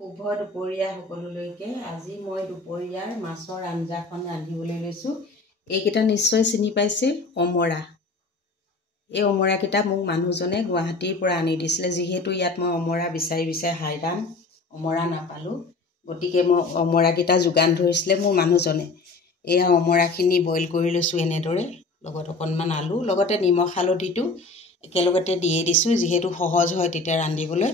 শুভ দুপৰীয়া সকলোলৈকে আজি মই দুপৰীয়াৰ মাছৰ আঞ্জাখন ৰান্ধিবলৈ লৈছোঁ। এইকেইটা নিশ্চয় চিনি পাইছে, অমৰা। এই অমৰাকেইটা মোক মানুহজনে গুৱাহাটীৰ পৰা আনি দিছিলে। যিহেতু ইয়াত মই অমৰা বিচাৰি বিচাৰি হাইৰাণ, অমৰা নাপালোঁ, গতিকে মই অমৰাকেইটা যোগান ধৰিছিলে মোৰ মানুহজনে। এয়া অমৰাখিনি বইল কৰি লৈছোঁ এনেদৰে, লগত অকণমান আলু, লগতে নিমখ হালধিটো একেলগতে দিয়ে দিছোঁ, যিহেতু সহজ হয় তেতিয়া ৰান্ধিবলৈ।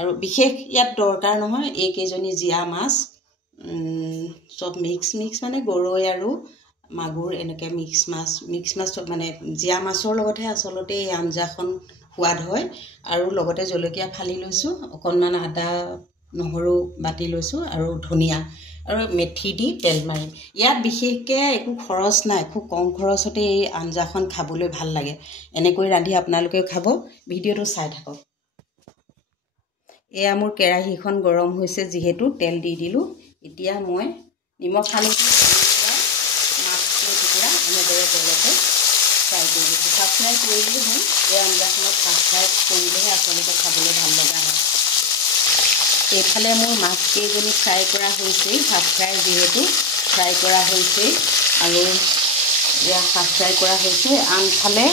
আৰু বিশেষ ইয়াত দৰকাৰ নহয়, এইকেইজনী জীয়া মাছ চব মিক্স মানে গৰৈ আৰু মাগুৰ এনেকৈ মিক্স মাছ মানে জীয়া মাছৰ লগতহে আচলতে এই আঞ্জাখন সোৱাদ হয়। আৰু লগতে জলকীয়া ফালি লৈছোঁ, অকণমান আদা নহৰু বাটি লৈছোঁ আৰু ধনিয়া আৰু মেথি দি তেল মাৰিম। ইয়াত বিশেষকৈ একো খৰচ নাই, খুব কম খৰচতে এই আঞ্জাখন খাবলৈ ভাল লাগে। এনেকৈ ৰান্ধি আপোনালোকেও খাব, ভিডিঅ'টো চাই থাকক। এয়া মোৰ কেৰাহীখন গৰম হৈছে, যিহেতু তেল দি দিলোঁ। এতিয়া মই নিমখ হালধি মাছটো টুকুৰা এনেদৰে তেলতে ফ্ৰাই কৰি দিছোঁ। হাফ ফ্ৰাই কৰিলেই হ'ল। এই আঞ্জাখনত হাফ ফ্ৰাই কৰিলেহে আচলতে খাবলৈ ভাল লগা হয়। এইফালে মোৰ মাছকেইজনী ফ্ৰাই কৰা হৈছেই, হাফ ফ্ৰাই যিহেতু ফ্ৰাই কৰা হৈছেই আৰু এয়া হাফ ফ্ৰাই কৰা হৈছে। আনফালে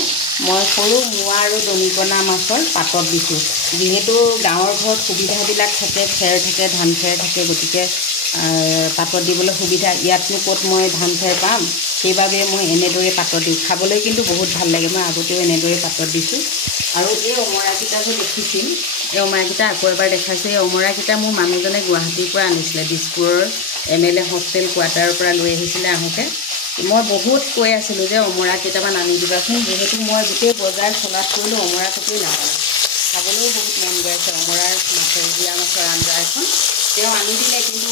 মই সৰু মোৱা আৰু দনিকণা মাছৰ পাতত দিছোঁ। যিহেতু গাঁৱৰ ঘৰত সুবিধাবিলাক থাকে, খেৰ থাকে, ধান খেৰ থাকে, গতিকে পাতত দিবলৈ সুবিধা। ইয়াতনো ক'ত মই ধান খেৰ পাম, সেইবাবে মই এনেদৰে পাতত দিওঁ। খাবলৈ কিন্তু বহুত ভাল লাগে। মই আগতেও এনেদৰে পাতত দিছোঁ। আৰু এই অমৰাকেইটা যে দেখিছিল, এই অমৰাকেইটা আকৌ এবাৰ দেখাইছোঁ। এই অমৰাকেইটা মোৰ মানুহজনে গুৱাহাটীৰ পৰা আনিছিলে, দিছপুৰৰ MLA হোষ্টেল কোৱাৰ্টাৰৰ পৰা লৈ আহিছিলে আহোঁতে। মই বহুত কৈ আছিলোঁ যে অমৰা কেইটামান আনি দিবাচোন, যিহেতু মই গোটেই বজাৰ চলাত কৰিলোঁ, অমৰা কটোৱেই নাপালোঁ। খাবলৈও বহুত মন গৈ আছে অমৰাৰ মাছৰ জীয়া মাছৰ আঞ্জা এখন। তেওঁ আনি দিলে, কিন্তু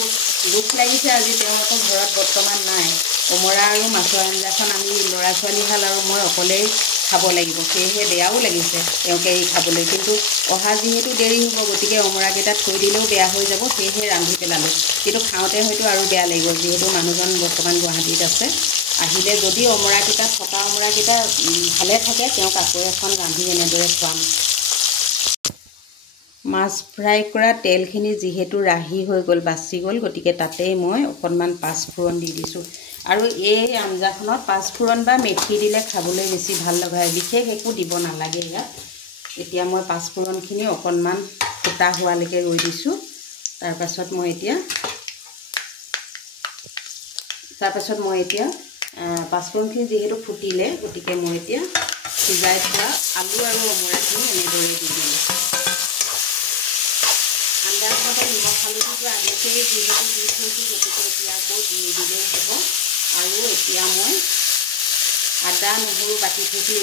দুখ লাগিছে আজি তেওঁ আকৌ ঘৰত বৰ্তমান নাই। অমৰা আৰু মাছৰ আঞ্জাখন আমি ল'ৰা ছোৱালীহাল আৰু মই অকলেই খাব লাগিব, সেয়েহে বেয়াও লাগিছে তেওঁক এৰি খাবলৈ। কিন্তু অহা যিহেতু দেৰি হ'ব, গতিকে অমৰাকেইটা থৈ দিলেও বেয়া হৈ যাব, সেয়েহে ৰান্ধি পেলালোঁ। কিন্তু খাওঁতে হয়তো আৰু বেয়া লাগিব, যিহেতু মানুহজন বৰ্তমান গুৱাহাটীত আছে। আহিলে যদি অমৰাকেইটা থকা অমৰাকেইটা ভালে থাকে, তেওঁক আকৌ এখন ৰান্ধি এনেদৰে খুৱাম। মাছ ফ্ৰাই কৰা তেলখিনি যিহেতু ৰাহি হৈ গ'ল, বাচি গ'ল, গতিকে তাতেই মই অকণমান পাঁচফোৰণ দি দিছোঁ। আৰু এই আঞ্জাখনত পাঁচফোৰণ বা মেথি দিলে খাবলৈ বেছি ভাল লগা হয়, বিশেষ একো দিব নালাগে ইয়াত। এতিয়া মই পাঁচফোৰণখিনি অকণমান ফুটা হোৱালৈকে ৰৈ দিছোঁ। তাৰপাছত মই এতিয়া পাঁচফোৰণখিনি যিহেতু ফুটিলে, গতিকে মই এতিয়া সিজাই থোৱা আলু আৰু অমৰাখিনি এনেদৰে দি দিলোঁ। আঞ্জাখনতে নিমখ হালধিটো আগতেই যিহেতু দি থৈছোঁ, গতিকে এতিয়া আকৌ দি দিলেও হ'ব। আৰু এতিয়া মই আদা নহৰু বাটি থৈছিলোঁ।